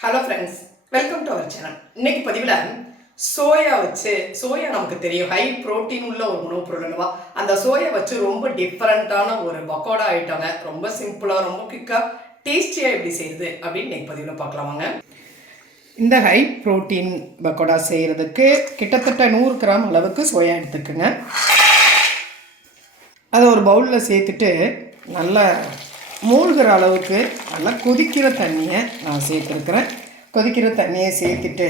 Hello friends welcome to our channel இன்னைக்கு பதிவில் soya வச்சு சோயா நமக்கு தெரியும். ஹை புரோட்டீன் உள்ள ஒரு உணவுப் பொருள் அல்லவா? அந்த சோயா வச்சு ரொம்ப டிஃப்ரெண்ட்டான ஒரு பக்கோடா ஐட்டங்க. ரொம்ப சிம்பிளாக ரொம்ப குயிக்காக டேஸ்டியாக எப்படி செய்யுது அப்படின்னு இன்னைக்கு பதிவில் பார்க்கலாம் வாங்க இந்த ஹை ப்ரோட்டீன் பக்கோடா செய்கிறதுக்கு கிட்டத்தட்ட நூறு கிராம் அளவுக்கு சோயா எடுத்துக்குங்க. அதை ஒரு பவுலில் சேர்த்துட்டு நல்லா மூழ்கிற அளவுக்கு நல்லா கொதிக்கிற தண்ணியை நான் சேர்த்துருக்குறேன். கொதிக்கிற தண்ணியை சேர்த்துட்டு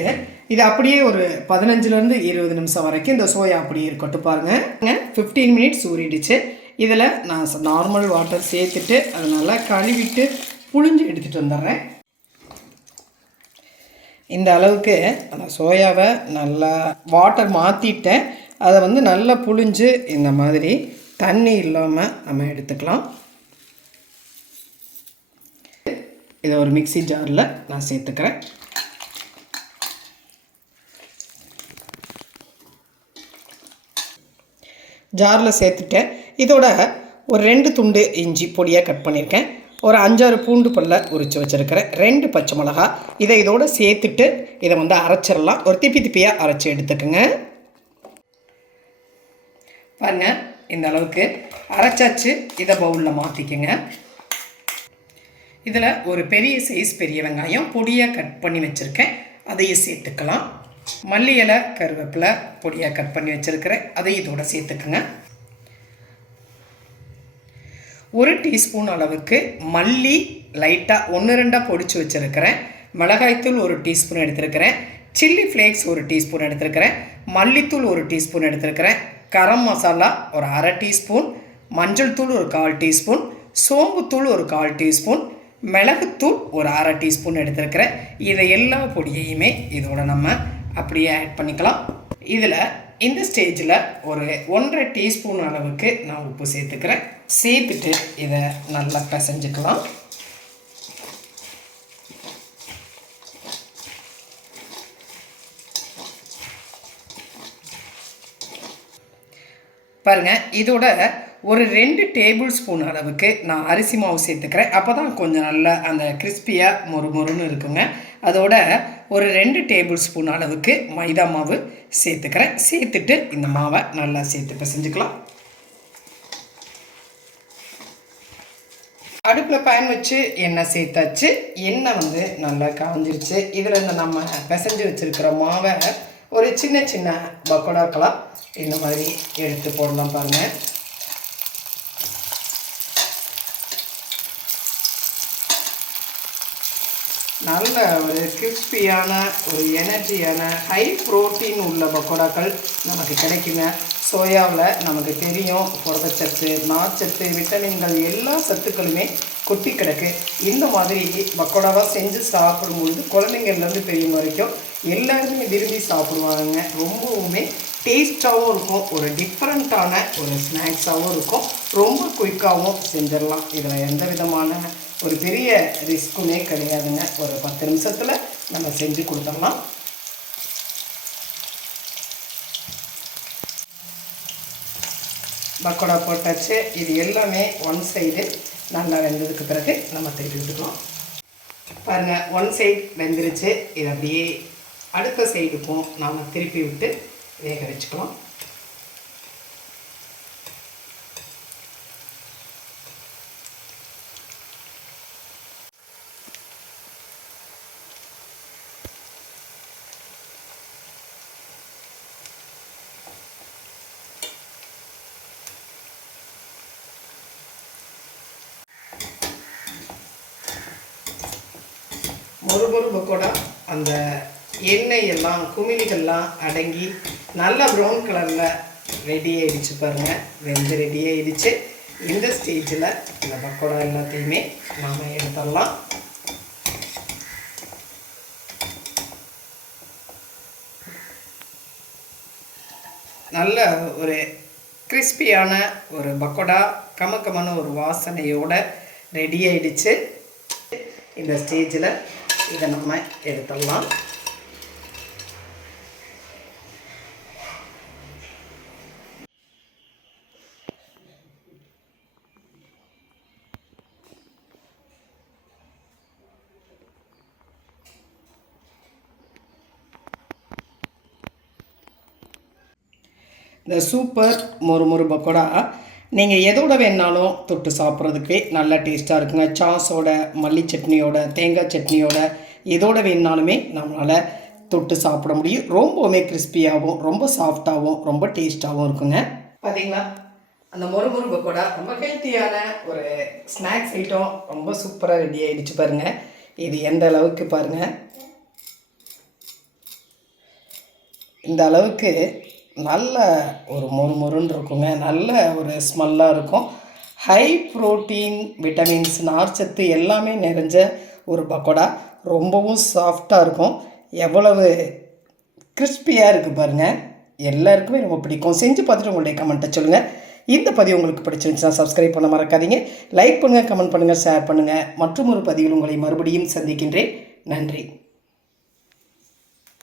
இது அப்படியே ஒரு பதினஞ்சுலேருந்து இருபது நிமிஷம் வரைக்கும் இந்த சோயா அப்படியே இருக்கட்டும் பாருங்கள் ஃபிஃப்டீன் மினிட்ஸ் ஊறிடுச்சு. இதில் நான் நார்மல் வாட்டர் சேர்த்துட்டு அதை நல்லா கழுவிட்டு புழிஞ்சு எடுத்துகிட்டு வந்துடுறேன். இந்த அளவுக்கு அந்த சோயாவை நல்லா வாட்டர் மாற்றிட்டேன் அதை வந்து நல்லா புழிஞ்சு இந்த மாதிரி தண்ணி இல்லாமல் நம்ம எடுத்துக்கலாம். இதை ஒரு மிக்ஸி ஜாரில் நான் சேர்த்துக்கிறேன். ஜாரில் சேர்த்துட்டேன். இதோட ஒரு ரெண்டு துண்டு இஞ்சி பொடியாக கட் பண்ணியிருக்கேன். ஒரு அஞ்சாறு பூண்டு பல்ல உரித்து வச்சுருக்கிறேன். ரெண்டு பச்சை மிளகா. இதை இதோட சேர்த்துட்டு இதை வந்து அரைச்சிடலாம். ஒரு திப்பி திப்பியாக அரைச்சி எடுத்துக்கோங்க. பாருங்க இந்த அளவுக்கு அரைச்சாச்சு. இதை பவுலில் மாற்றிக்கோங்க இதில் ஒரு பெரிய சைஸ் பெரிய வெங்காயம் பொடியாக கட் பண்ணி வச்சுருக்கேன். அதையும் சேர்த்துக்கலாம். மல்லி இலை கருவேப்பிலை பொடியாக கட் பண்ணி வச்சுருக்கிறேன். அதையும் இதோட சேர்த்துக்குங்க. ஒரு டீஸ்பூன் அளவுக்கு மல்லி லைட்டாக ஒன்று ரெண்டாக பொடிச்சு வச்சுருக்கிறேன். மிளகாய்த்தூள் ஒரு டீஸ்பூன் எடுத்திருக்கிறேன். சில்லி ஃப்ளேக்ஸ் ஒரு டீஸ்பூன் எடுத்திருக்கிறேன். மல்லித்தூள் ஒரு டீஸ்பூன் எடுத்திருக்கிறேன். கரம் மசாலா ஒரு அரை டீஸ்பூன். மஞ்சள் தூள் ஒரு கால் டீஸ்பூன். சோம்புத்தூள் ஒரு கால் டீஸ்பூன். மிளகுத்தூள் ஒரு அரை டீஸ்பூன் எடுத்திருக்கிறேன். இதை எல்லா பொடியையுமே இதோட நம்ம அப்படியே ஆட் பண்ணிக்கலாம். இதில் இந்த ஸ்டேஜில் ஒரு ஒன்றரை டீஸ்பூன் அளவுக்கு நான் உப்பு சேர்த்துக்கிறேன். சேர்த்துட்டு இதை நல்லா பிசைஞ்சுக்கலாம். பாருங்கள் இதோட ஒரு ரெண்டு டேபிள் ஸ்பூன் அளவுக்கு நான் அரிசி மாவு சேர்த்துக்கிறேன். அப்போ தான் கொஞ்சம் நல்லா அந்த கிறிஸ்பியாக மொறு மொறுன்னு இருக்குங்க. அதோட ஒரு ரெண்டு டேபிள் ஸ்பூன் அளவுக்கு மைதா மாவு சேர்த்துக்கிறேன். சேர்த்துட்டு இந்த மாவை நல்லா சேர்த்து பிசைஞ்சுக்கலாம். அடுப்பில் பயன் வச்சு எண்ணெய் சேர்த்தாச்சு. எண்ணெய் வந்து நல்லா காஞ்சிருச்சு. இதில் இந்த நம்ம பிசைஞ்சு வச்சுருக்கிற மாவை ஒரு சின்ன சின்ன பக்கோடாக்கெல்லாம் இந்த மாதிரி எடுத்து போடலாம் பாருங்கள் நல்ல ஒரு கிறிஸ்பியான ஒரு எனர்ஜியான ஹை ப்ரோட்டீன் உள்ள பக்கோடாக்கள் நமக்கு கிடைக்குங்க. சோயாவில் நமக்கு தெரியும் புரதச்சத்து நார்ச்சத்து விட்டமின்கள் எல்லா சத்துக்களுமே கொட்டி கிடக்கு. இந்த மாதிரி பக்கோடாவாக செஞ்சு சாப்பிடும்பொழுது குழந்தைங்கள்லேருந்து பெரியவங்க வரைக்கும் எல்லாருமே விரும்பி சாப்பிடுவாங்க. ரொம்பவுமே டேஸ்ட்டாகவும் இருக்கும் ஒரு டிஃப்ரெண்ட்டான ஒரு ஸ்நாக்ஸாகவும் இருக்கும். ரொம்ப குயிக்காகவும் செஞ்சிடலாம். இதில் எந்த விதமான ஒரு பெரிய ரிஸ்க்குமே கிடையாதுங்க. ஒரு பத்து நிமிஷத்தில் நம்ம செஞ்சு கொடுத்துடலாம். பக்கோடா போட்டாச்சு. இது எல்லாமே ஒன் சைடு நல்லா வெந்ததுக்கு பிறகு நம்ம திருப்பி விட்டுக்கலாம். பாருங்கள் ஒன் சைடு வெந்துருச்சு. இது அப்படியே அடுத்த சைடுக்கும் நாம் திருப்பி விட்டு வேக வச்சுக்கலாம். மொறுமொறுப்பு பக்கோடா அந்த எண்ணெய் எல்லாம் குமிழிகள்லாம் அடங்கி நல்ல ப்ரௌன் கலரில் ரெடி ஆகிடுச்சு பாருங்கள் வெந்து ரெடி ஆகிடுச்சு இந்த ஸ்டேஜில் இந்த பக்கோடா எல்லாத்தையுமே நாம் எடுத்துடலாம். நல்ல ஒரு கிறிஸ்பியான ஒரு பக்கோடா கமக்கமான ஒரு வாசனையோட ரெடி ஆயிடுச்சு. இந்த ஸ்டேஜில் இதை நம்ம எடுத்துடலாம். இந்த சூப்பர் மொறு மொறு பக்கோடா நீங்கள் எதோட வேணாலும் தொட்டு சாப்பிட்றதுக்கு நல்ல டேஸ்ட்டாக இருக்குங்க. சாஸோட மல்லி சட்னியோட தேங்காய் சட்னியோட எதோட வேணுனாலுமே நம்மளால் தொட்டு சாப்பிட முடியும். ரொம்பவுமே கிறிஸ்பியாகவும் ரொம்ப சாஃப்டாகவும் ரொம்ப டேஸ்ட்டாகவும் இருக்குங்க. பார்த்தீங்களா அந்த மொறு கூட ரொம்ப ஹெல்த்தியான ஒரு ஸ்நாக்ஸ் ஐட்டம் ரொம்ப சூப்பராக ரெடி ஆகிடுச்சு பாருங்கள் இது எந்த அளவுக்கு பாருங்கள் இந்த அளவுக்கு நல்ல ஒரு மொறு மொறுன்னு இருக்குங்க நல்ல ஒரு ஸ்மெல்லாக இருக்கும் ஹை ப்ரோட்டீன் விட்டமின்ஸ் நார்ச்சத்து எல்லாமே நிறைஞ்ச ஒரு பக்கோடா. ரொம்பவும் சாஃப்டாக இருக்கும் எவ்வளவு கிறிஸ்பியாக இருக்குது பாருங்கள் எல்லாருக்குமே ரொம்ப பிடிக்கும். செஞ்சு பார்த்துட்டு உங்களுடைய கமெண்ட்டை சொல்லுங்கள் இந்த பதிவு உங்களுக்கு பிடிச்சிருந்துச்சுன்னா சப்ஸ்கிரைப் பண்ண மறக்காதீங்க. லைக் பண்ணுங்கள் கமெண்ட் பண்ணுங்கள் ஷேர் பண்ணுங்கள் மற்றும் ஒரு பதிவில் உங்களை மறுபடியும் சந்திக்கின்றேன். நன்றி.